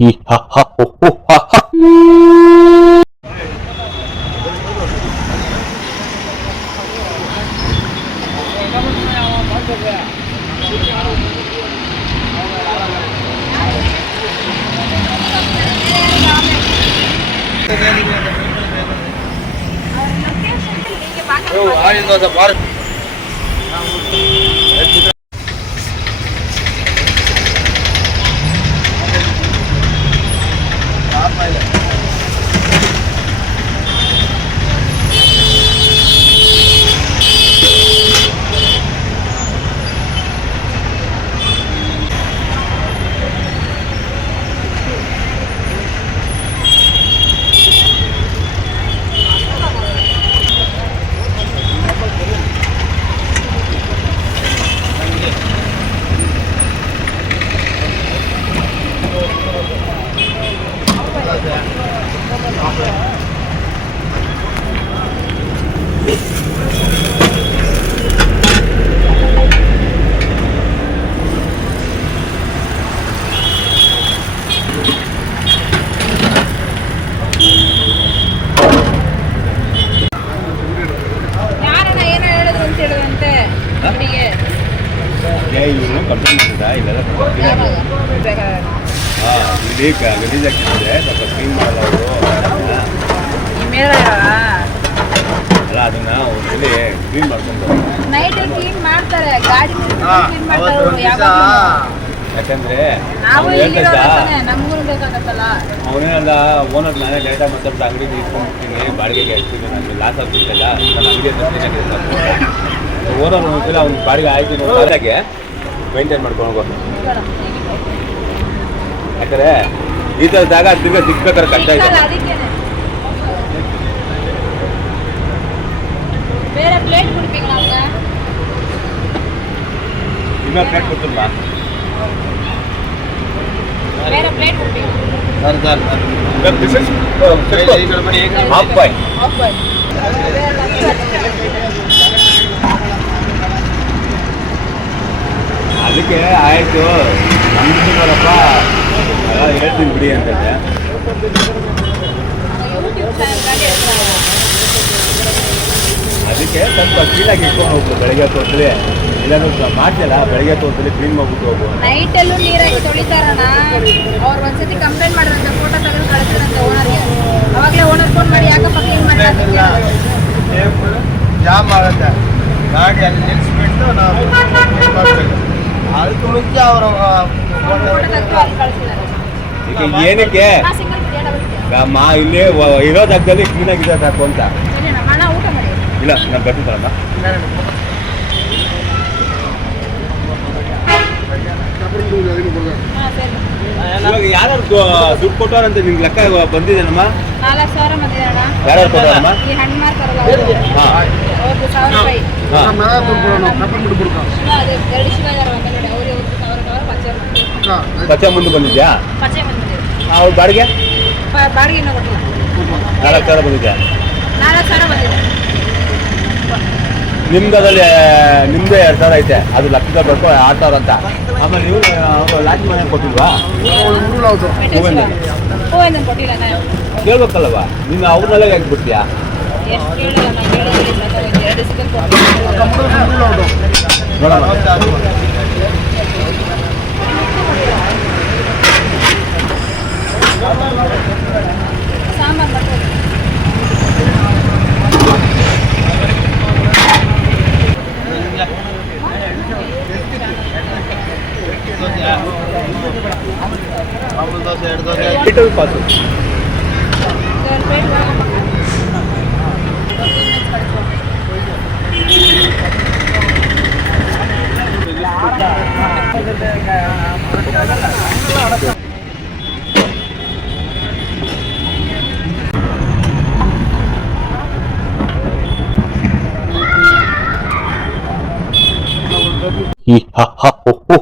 Hi ha ha ho ho ha ha. ಇವನು complaint ಮಾಡಿದ ಇಲ್ಲೆಲ್ಲ ಗಲೀಜಾಗ್ತಿದೆ ಸ್ವಲ್ಪ ಕ್ಲೀನ್ ಮಾಡಲ್ಲ ಅವರು ಅಲ್ಲ ಅದನ್ನ ಒಂದ್ಸಲಿ ಕ್ಲೀನ್ ಮಾಡ್ಕೊಂಡು ಯಾಕಂದ್ರೆ ಅವನೇನಲ್ಲ ಓನರ್ ನಾನೇ ಡೈರೆಕ್ಟಾಗಿ ಮಾತಾಡ್ತಾ ಅಂಗಡಿಗೆ ಇಟ್ಕೊಂಡ್ಬಿಡ್ತೀನಿ ಬಾಡಿಗೆಗೆ ಹಾಕ್ತೀನಿ ನನಗೆ ಲಾಸ್ ಆಗ್ತಿದ್ದಲ್ಲ ನನ್ನ ಅಂಗಡಿ ಓನರ್ ಒಂದ್ಸಲ ಅವ್ನ ಬಾಡಿಗೆ ಆಯ್ತು ಹಾಗೆ ಮೇಂಟೈನ್ ಮಾಡ್ಕೊಂಡು ಹೋಗ್ಬೇಕು. ಯಾಕಂದ್ರೆ ಈ ಥರ ಜಾಗ ತಿರ್ಗ ಸಿಗ್ಬೇಕಾದ್ರೆ ಕಷ್ಟ ಇದೆ. ಇನ್ನೂ ಪ್ಲೇಟ್ ಕೊಡ್ತಿಲ್ವಾ ಹಾಫ್ ಬಾಯ್ ಅದಕ್ಕೆ ಆಯಿತು ನಮ್ದಪ್ಪ ಹೇಳ್ತೀನಿ ಬಿಡಿ ಅಂತಂದೆ. ಅದಕ್ಕೆ ಸ್ವಲ್ಪ ಕ್ಲೀನಾಗಿ ಇಟ್ಕೊಂಡು ಹೋಗ್ಬೋದು ಬೆಳಗ್ಗೆ ಹೊತ್ತಲ್ಲಿ ಇಲ್ಲಾಂದ್ರೆ ಮಾಡ್ತಿಲ್ಲ ಬೆಳಗ್ಗೆ ಹೊತ್ತಲ್ಲಿ ಕ್ಲೀನ್ ಮಾಡ್ಬಿಟ್ಟು ಹೋಗ್ಬೋದು. ನೈಟಲ್ಲೂ ನೀರಾಗಿ ತೊಳಿತಾರಣ ಅವ್ರು ಒಂದ್ಸತಿ ಕಂಪ್ಲೇಂಟ್ ಮಾಡಿದ್ರಂತೆ ಫೋಟೋ ತೆಗೆದು ಕಳಿಸಿದ್ರಂತೆ ಓನರ್ಗೆ. ಅವಾಗಲೇ ಓನರ್ ಫೋನ್ ಮಾಡಿ ಯಾಕಪ್ಪ ಕ್ಲೀನ್ ಮಾಡಿಲ್ಲ ಜಾಮ್ ಆಗುತ್ತೆ ಗಾಡಿ ಅಲ್ಲಿ ನಿಲ್ಲಿಸ್ಬಿಟ್ಟು ನಾವು ಅದಕ್ಕೆ ಮುಂಚೆ ಅವರು ಈಗ ಏನಕ್ಕೆ ಇಲ್ಲಿ ಇರೋ ಜಾಗದಲ್ಲಿ ಕ್ಲೀನಾಗಿದೆ ಸಾಕು ಅಂತ ಇಲ್ಲ ನಾನು ಬರ್ತಿದ್ದಾರಲ್ಲ ಇವಾಗ ಯಾರು ದುಡ್ಡು ಕೊಟ್ಟವ್ರಂತ ನಿಮ್ಗೆ ಲೆಕ್ಕ ಬಂದಿದ್ದೇನಮ್ಮ? 4,000 ಬಂದಿದ್ದಾರಣ. ಯಾರು ಕೊಟ್ಟವ್ರಮ್ಮ? ಈ ಹಣ್ಣು ಮಾರ್ತಾರಲ್ಲ ಅವ್ರದ್ದು 1,000 ರೂಪಾಯಿ. ಎರಡು ಶಿವಾಗಾರ ಬಂದನೋಡಿ ಅವ್ರಿಗೆ 1,000 ಪಚ್ಚ ಮುಂದೆ ಬಂದಿದ್ಯಾ? ಪಚ್ಚೆ ಬಂದಿದೆ. ಅವ್ರ ಬಾಡಿಗೆ ಬಾಡಿಗೆ ಇನ್ನೂ ಕೊಟ್ಟಿಲ್ಲ. 4,000 ಬಂದಿದ್ಯಾ? 4,000 ಬಂದಿದೆ. ನಿಮ್ದಲ್ಲಿ ನಿಮ್ದೇ 2,000 ಐತೆ ಅದು ಲಕ್ಷದ ಬರ್ಕೊ 6,000 ಅಂತ. ಆಮೇಲೆ ನೀವು ಲಾಸ್ಟ್ ಮನೆ ಕೊಟ್ಟಿಲ್ವಾ? ಹೂವೇನು ಕೊಟ್ಟಿಲ್ಲ ನಾನು. ಕೇಳ್ಬೇಕಲ್ವಾ ನೀನು ಅವ್ರನ್ನೆಲ್ಲ ಯಾಕೆ ಬಿಡ್ತೀಯಾ? ಎಷ್ಟು ಕೇಳಿಲ್ಲ ನಾನು ಕೇಳೋದಿಲ್ಲ. 2 ಸಿಗಲ್ ಸಾಂಬಾರು ಬರ್ತದೆ. ಮಾಮೂಲು dosa 2 dosa little pass Hi ha ha ho ho